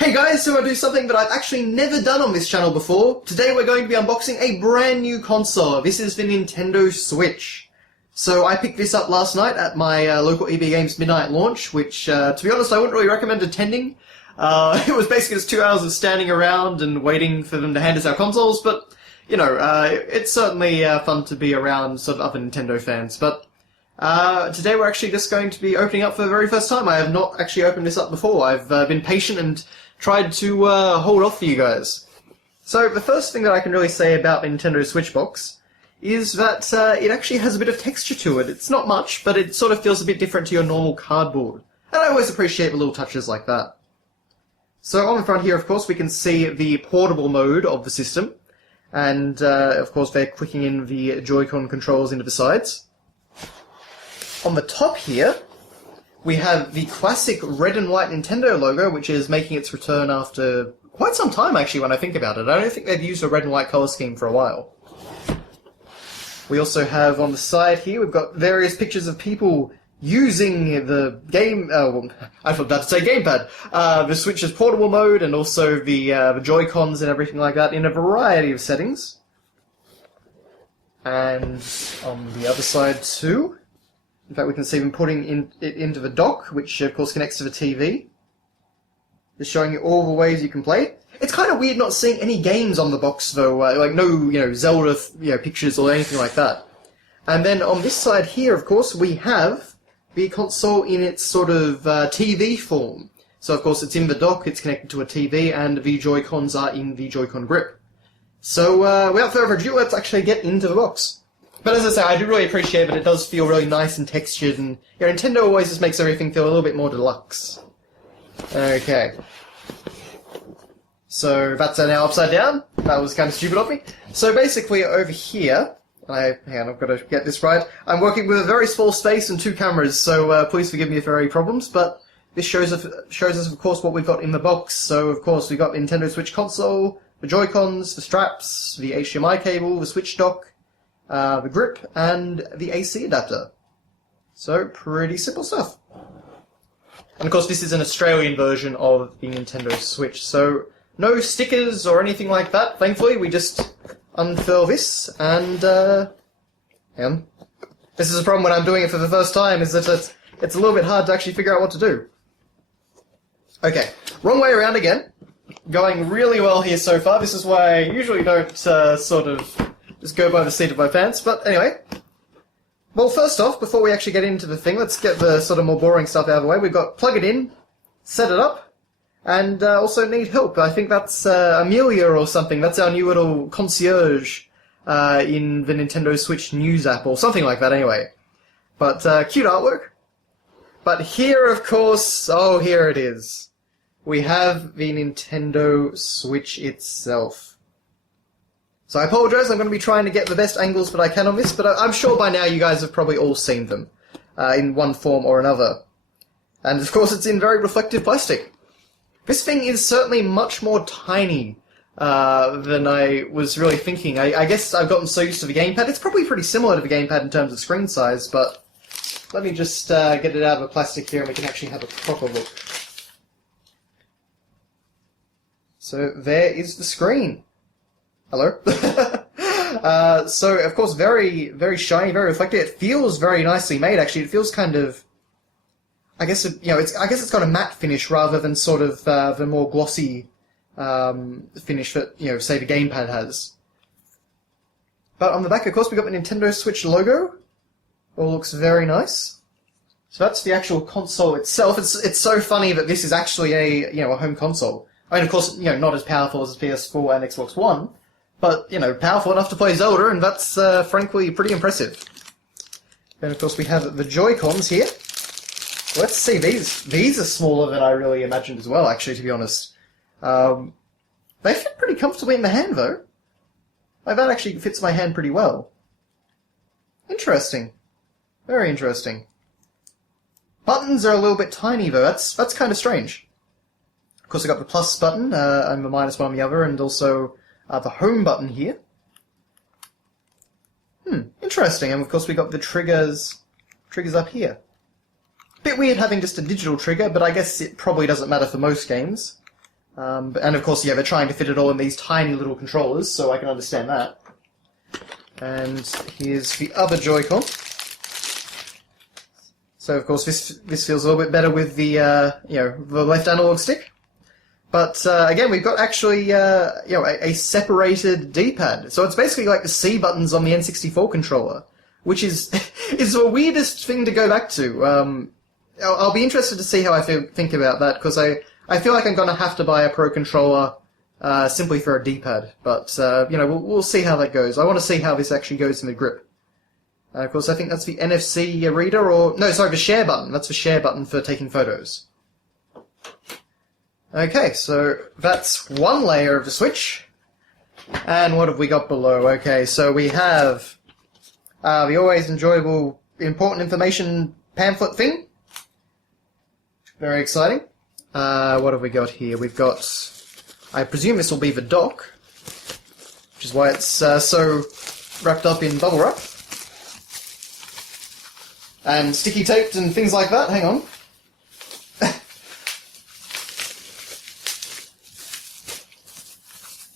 Hey guys, so I do something that I've actually never done on this channel before. Today we're going to be unboxing a brand new console. This is the Nintendo Switch. So I picked this up last night at my local EB Games midnight launch, which, to be honest, I wouldn't really recommend attending. It was basically just 2 hours of standing around and waiting for them to hand us our consoles, but, you know, it's certainly fun to be around sort of other Nintendo fans. But today we're actually just going to be opening up for the very first time. I have not actually opened this up before. I've been patient and tried to hold off for you guys. So the first thing that I can really say about the Nintendo Switch box is that it actually has a bit of texture to it. It's not much, but it sort of feels a bit different to your normal cardboard. And I always appreciate the little touches like that. So on the front here, of course, we can see the portable mode of the system. And, of course, they're clicking in the Joy-Con controls into the sides. On the top here, we have the classic red and white Nintendo logo, which is making its return after quite some time, actually, when I think about it. I don't think they've used a red and white colour scheme for a while. We also have on the side here, we've got various pictures of people using the game, I forgot to say gamepad, the Switch's portable mode, and also the Joy-Cons and everything like that in a variety of settings. And on the other side too, in fact, we can see them putting it into the dock, which of course connects to the TV. Just showing you all the ways you can play it. It's kind of weird not seeing any games on the box though, like no, Zelda, pictures or anything like that. And then on this side here, of course, we have the console in its sort of TV form. So of course it's in the dock, it's connected to a TV, and the Joy-Cons are in the Joy-Con grip. So without further ado, let's actually get into the box. But as I say, I do really appreciate that it does feel really nice and textured, and Nintendo always just makes everything feel a little bit more deluxe. Okay. So that's now upside down. That was kind of stupid of me. So basically over here, hang on, I've got to get this right. I'm working with a very small space and 2 cameras, so please forgive me if there are any problems, but this shows us, of course, what we've got in the box. So, of course, we've got the Nintendo Switch console, the Joy-Cons, the straps, the HDMI cable, the Switch dock, the grip, and the AC adapter. So, pretty simple stuff. And of course this is an Australian version of the Nintendo Switch, so no stickers or anything like that, thankfully. We just unfurl this, and this is a problem when I'm doing it for the first time, is that it's a little bit hard to actually figure out what to do. Okay, wrong way around again. Going really well here so far. This is why I usually don't sort of just go by the seat of my pants, but anyway. Well, first off, before we actually get into the thing, let's get the sort of more boring stuff out of the way. We've got plug it in, set it up, and also need help. I think that's Amelia or something. That's our new little concierge in the Nintendo Switch news app, or something like that anyway. But cute artwork. But here, of course, oh, here it is. We have the Nintendo Switch itself. So I apologise, I'm going to be trying to get the best angles that I can on this, but I'm sure by now you guys have probably all seen them, in one form or another. And of course it's in very reflective plastic. This thing is certainly much more tiny than I was really thinking. I guess I've gotten so used to the gamepad. It's probably pretty similar to the gamepad in terms of screen size, but let me just get it out of the plastic here and we can actually have a proper look. So there is the screen. Hello. So of course, very, very shiny, very reflective. It feels very nicely made. Actually, it feels kind of, I guess it's got a matte finish rather than sort of the more glossy finish that say the gamepad has. But on the back, of course, we got the Nintendo Switch logo. All looks very nice. So that's the actual console itself. It's so funny that this is actually a home console. I mean, of course, not as powerful as PS4 and Xbox One. But, powerful enough to play Zelda, and that's, frankly, pretty impressive. Then, of course, we have the Joy-Cons here. Let's see, these are smaller than I really imagined as well, actually, to be honest. They fit pretty comfortably in the hand, though. Like, that actually fits my hand pretty well. Interesting. Very interesting. Buttons are a little bit tiny, though. That's kind of strange. Of course, I've got the plus button, and the minus one on the other, and also the home button here. Interesting. And of course we got the triggers up here. Bit weird having just a digital trigger, but I guess it probably doesn't matter for most games. And of course, yeah, they're trying to fit it all in these tiny little controllers, so I can understand that. And here's the other Joy-Con. So of course this feels a little bit better with the the left analog stick. But again, we've got actually a separated D-pad. So it's basically like the C buttons on the N64 controller, which is is the weirdest thing to go back to. I'll be interested to see how I think about that, because I feel like I'm going to have to buy a Pro controller simply for a D-pad. But we'll see how that goes. I want to see how this actually goes in the grip. Of course, I think that's the NFC reader, or... No, sorry, the share button. That's the share button for taking photos. Okay, so that's one layer of the Switch. And what have we got below? Okay, so we have the always enjoyable important information pamphlet thing. Very exciting. What have we got here? We've got... I presume this will be the dock, which is why it's so wrapped up in bubble wrap. And sticky taped and things like that. Hang on.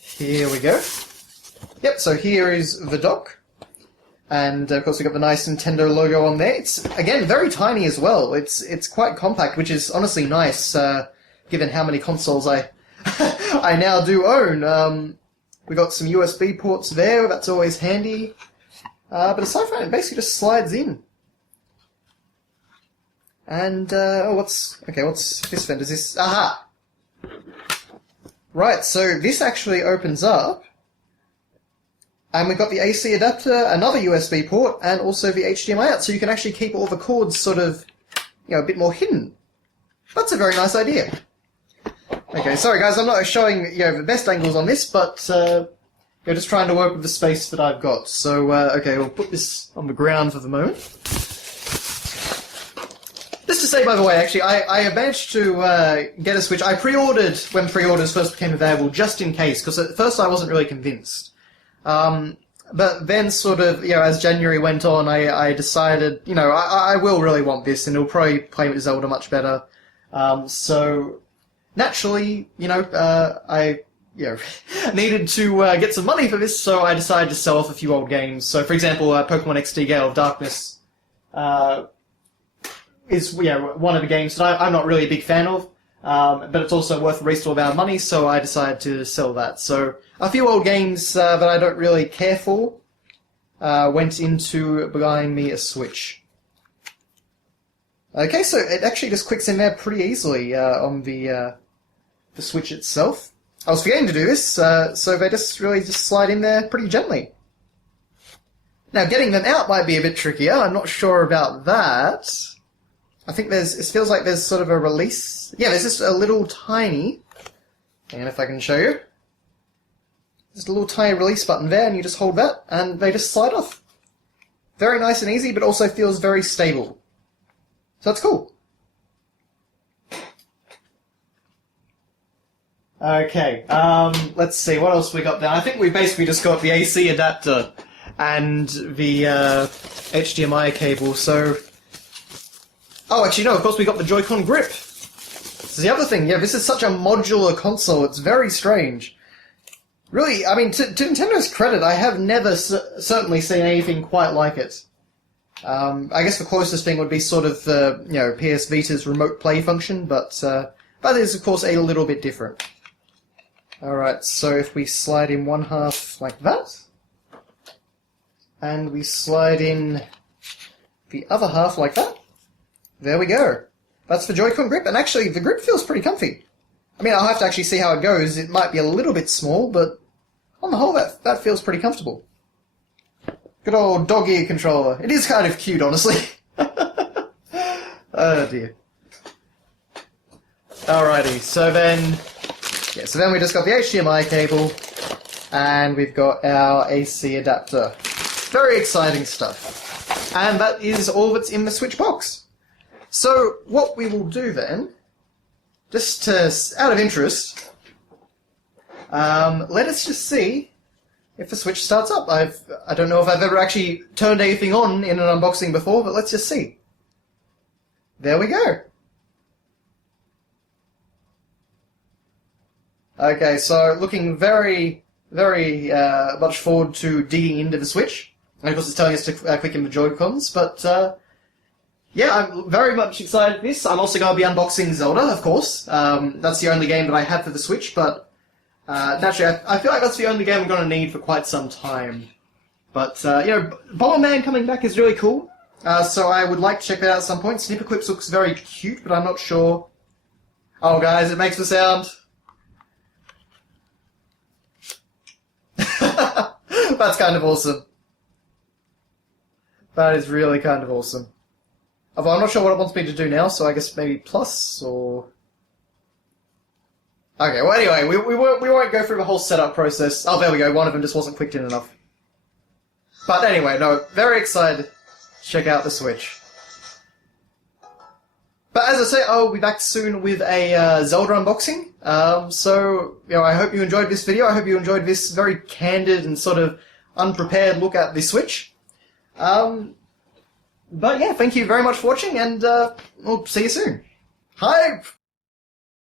Here we go. Yep, so here is the dock. And of course we've got the nice Nintendo logo on there. It's, again, very tiny as well. It's quite compact, which is honestly nice, given how many consoles I I now do own. We got some USB ports there, that's always handy. But aside from that, it basically just slides in. And, what's this then? Does this... Aha! Right, so this actually opens up, and we've got the AC adapter, another USB port, and also the HDMI out, so you can actually keep all the cords sort of, a bit more hidden. That's a very nice idea. Okay, sorry guys, I'm not showing, the best angles on this, but, just trying to work with the space that I've got. So, okay, we'll put this on the ground for the moment. Just to say, by the way, actually, I managed to get a Switch. I pre-ordered when pre-orders first became available, just in case, because at first I wasn't really convinced. But then sort of, as January went on, I decided, I will really want this, and it'll probably play with Zelda much better. So, naturally, I needed to get some money for this, so I decided to sell off a few old games. So, for example, Pokemon XD Gale of Darkness, is one of the games that I'm not really a big fan of, but it's also worth a reasonable amount of money, so I decided to sell that. So a few old games that I don't really care for went into buying me a Switch. Okay, so it actually just clicks in there pretty easily on the Switch itself. I was forgetting to do this, so they just slide in there pretty gently. Now, getting them out might be a bit trickier. I'm not sure about that. I think it feels like there's sort of a release. Yeah, there's just a little tiny, and if I can show you, just a little tiny release button there, and you just hold that, and they just slide off. Very nice and easy, but also feels very stable. So that's cool. Okay, let's see, what else we got there? I think we basically just got the AC adapter and the HDMI cable, so... Oh, actually, no, of course we got the Joy-Con grip. This is the other thing. Yeah, this is such a modular console. It's very strange. Really, I mean, to Nintendo's credit, I have never certainly seen anything quite like it. I guess the closest thing would be sort of the, PS Vita's remote play function, but it is, of course, a little bit different. Alright, so if we slide in one half like that, and we slide in the other half like that, there we go. That's the Joy-Con grip, and actually the grip feels pretty comfy. I mean, I'll have to actually see how it goes. It might be a little bit small, but on the whole, that feels pretty comfortable. Good old dog ear controller. It is kind of cute, honestly. Oh dear. Alrighty, so then we just got the HDMI cable, and we've got our AC adapter. Very exciting stuff. And that is all that's in the Switch box. So, what we will do then, just out of interest, let us just see if the Switch starts up. I don't know if I've ever actually turned anything on in an unboxing before, but let's just see. There we go. Okay, so looking very, very much forward to digging into the Switch. And of course it's telling us to click in the Joy-Cons, but yeah, I'm very much excited for this. I'm also going to be unboxing Zelda, of course. That's the only game that I have for the Switch, but naturally I feel like that's the only game I'm going to need for quite some time. But, you know, Bomberman coming back is really cool, so I would like to check that out at some point. Snipperclips looks very cute, but I'm not sure. Oh, guys, it makes the sound. That's kind of awesome. That is really kind of awesome. Although I'm not sure what it wants me to do now, so I guess maybe plus, or... Okay, well anyway, we won't go through the whole setup process. Oh, there we go, one of them just wasn't clicked in enough. But anyway, no, very excited to check out the Switch. But as I say, I'll be back soon with a Zelda unboxing. So, you know, I hope you enjoyed this video. I hope you enjoyed this very candid and sort of unprepared look at the Switch. But yeah, thank you very much for watching, and we'll see you soon. Hype!